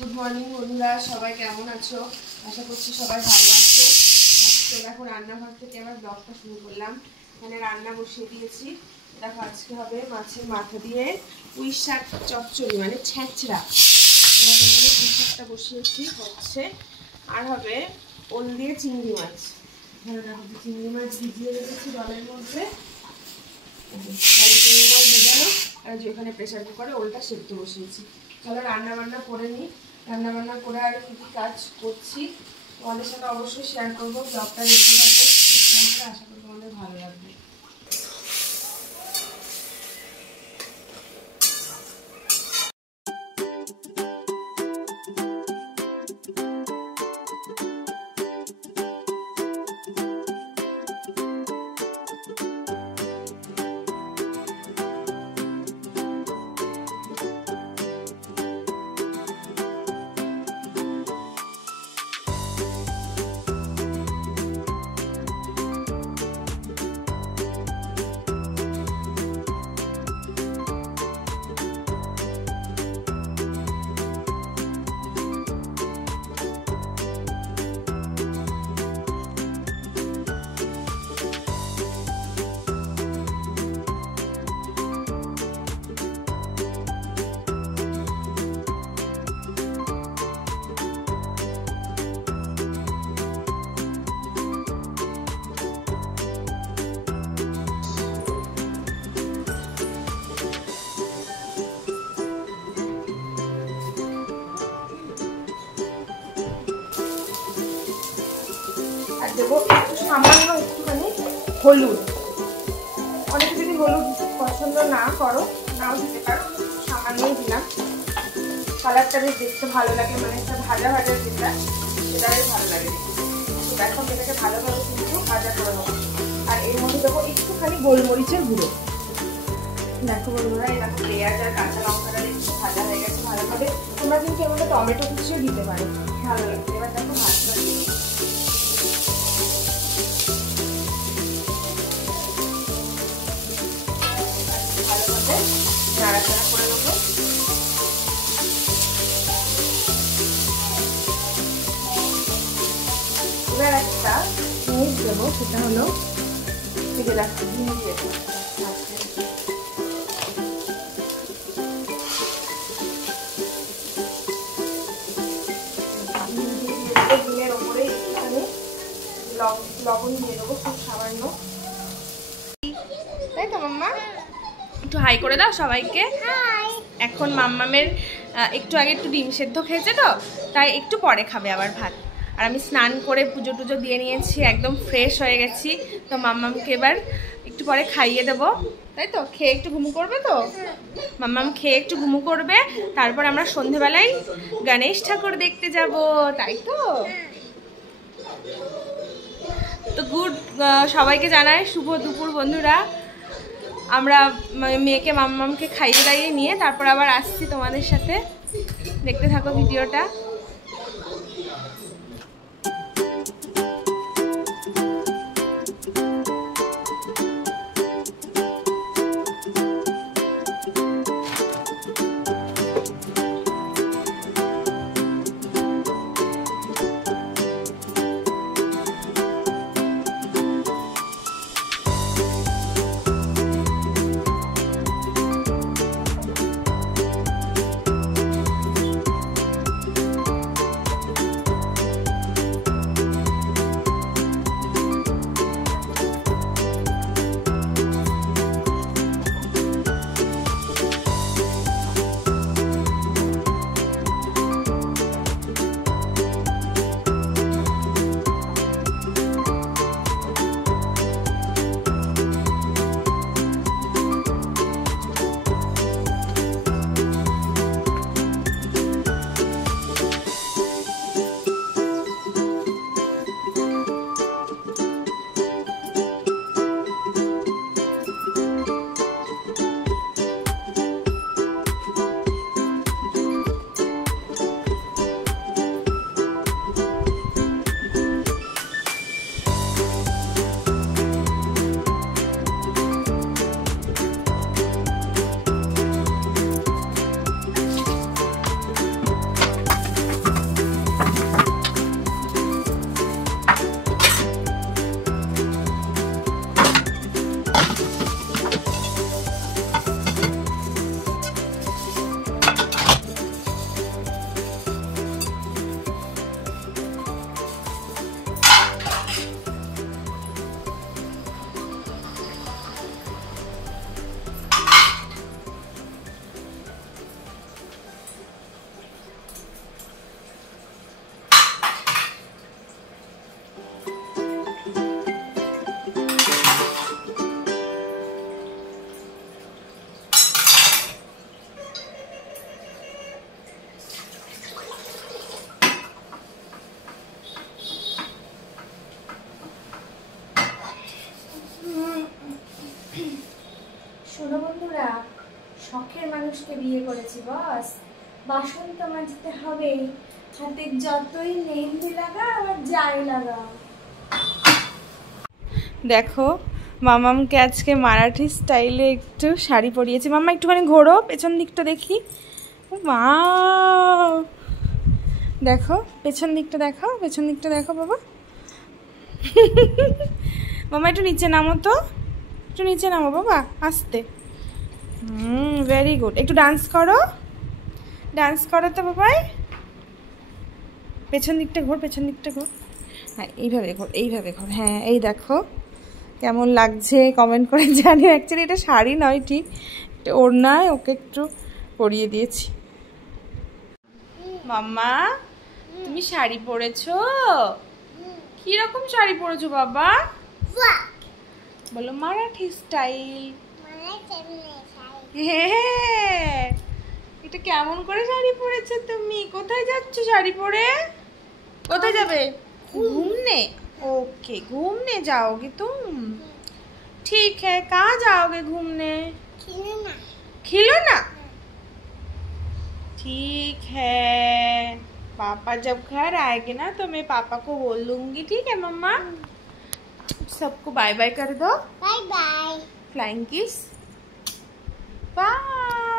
Good morning বন্ধুরা, সবাই কেমন আছো? আশা করছি সবাই ভালো আছো। আজকে দেখো রান্নাঘর থেকে আবার ব্লগটা শুরু করলাম। এখানে রান্না বসিয়ে দিয়েছি। দেখো আজকে হবে মাছের মাথা দিয়ে পুঁই শাক চচ্চড়ি, মানে ছ্যাঁচড়া। এরকম করে পুঁই শাকটা বসিয়েছি, হচ্ছে। আর হবে ওল দিয়ে চিংড়ি মাছ। এখানে দেখো চিংড়ি মাছ ভিজিয়ে রেখেছি জলের মধ্যে। চিংড়ি মাছ ভেজানো, আর যেখানে প্রেসার কুকারে ওলটা সেদ্ধ বসিয়েছি। চলো রান্না বান্না করে নিই। রান্না বান্না করে আর কি কি কাজ করছি তোমাদের সাথে অবশ্যই শেয়ার করবো। ব্লগটা দেখতে থাকো, আশা করি তোমাদের ভালো লাগবে। আর দেবো একটু সামান্য একটুখানি হলুদ। অনেকে যদি হলুদ পছন্দ না করো, নাও দিতে পারো, সামান্যই দিলাম। কালারটা বেশ দেখতে ভালো লাগে, মানে একটা ভাজা ভাজা যেটা, সেটা বেশ ভালো লাগে। তো দেখো এটাকে ভালোভাবে কিন্তু ভাজা করে নেবো। আর এর মধ্যে দেবো একটুখানি গোলমরিচের গুঁড়ো। দেখো বন্ধুরা, এরকম পেঁয়াজ আর কাঁচা লঙ্কাটা একটু ভাজা হয়ে গেছে ভালোভাবে। তোমরা কিন্তু এর মধ্যে টমেটো কুচিও দিতে পারো, ভালো লাগবে। এবার দেখো ভাজটা দিয়ে ভালোভাবে নাড়াচাড়া করে নেবো। এবার একটা জিনিস দেবো, সেটা হলো ফিরে রাখতে জিনিস দেবো। ডিমের ওপরে একটুখানি লবণ দিয়ে দেবো, খুব সামান্য। তাই তো মাম্মা, একটু হাই করে দাও সবাইকে। এখন মাম্মামের একটু আগে একটু ডিম সেদ্ধ খেয়েছে, তো তাই একটু পরে খাবে আবার ভাত। আর আমি স্নান করে পুজো টুজো দিয়ে নিয়েছি, একদম ফ্রেশ হয়ে গেছি। তো মাম্মামকে এবার একটু পরে খাইয়ে দেবো, তাই তো? খেয়ে একটু ঘুমু করবে তো মাম্মাম, খেয়ে একটু ঘুমু করবে। তারপর আমরা সন্ধেবেলায় গণেশ ঠাকুর দেখতে যাব, তাই তো? তো সবাইকে জানাই শুভ দুপুর বন্ধুরা। আমরা মেয়েকে মাম্মামকে খাইয়ে দাইয়ে নিয়ে তারপর আবার আসছি তোমাদের সাথে। দেখতে থাকো ভিডিওটা। বিয়ে করেছি বস, বাসন তো মাজতে হবে, হাতে যতই মেহেন্দি লাগা আর যাই লাগা। দেখো মামামকে আজকে মারাঠি স্টাইলে একটু শাড়ি পরিয়েছি। মাম্মা একটুখানি ঘোরো, পেছন দিকটা দেখি। মা দেখো পেছন দিকটা দেখাও, পেছন দিকটা দেখো বাবা। মামা একটু নিচে নামো তো, একটু নিচে নামো বাবা, আস্তে। Very good. একটু ডান্স করো, ডান্স করো তো বাবাই। পেছন দিকটা ঘোর, পেছন দিকটা ঘোর। হ্যাঁ এইভাবে ঘোর, এইভাবে ঘোর। হ্যাঁ এই দেখো কেমন লাগছে কমেন্ট করে জানি। অ্যাকচুয়ালি এটা শাড়ি নয়, ঠিক এটা ওড়নায় ওকে একটু পরিয়ে দিয়েছি। মাম্মা তুমি শাড়ি পরেছো? কি রকম শাড়ি পরেছো বাবা? বলো মারাঠি স্টাইল। হ্যাঁ এটা কেমন করে শাড়ি পরেছো তুমি? কোথায় যাচ্ছ শাড়ি পরে? কোথায় যাবে? घूमने। ओके घूमने जाओगे तुम? ठीक है, कहाँ जाओगे घूमने? खिलौना। खिलौना? ठीक है, पापा जब घर आएंगे ना तो मैं पापा को बोल दूंगी, ठीक है मम्मा? सबको बाय बाय कर दो। Bye bye. Flying kiss. Bye.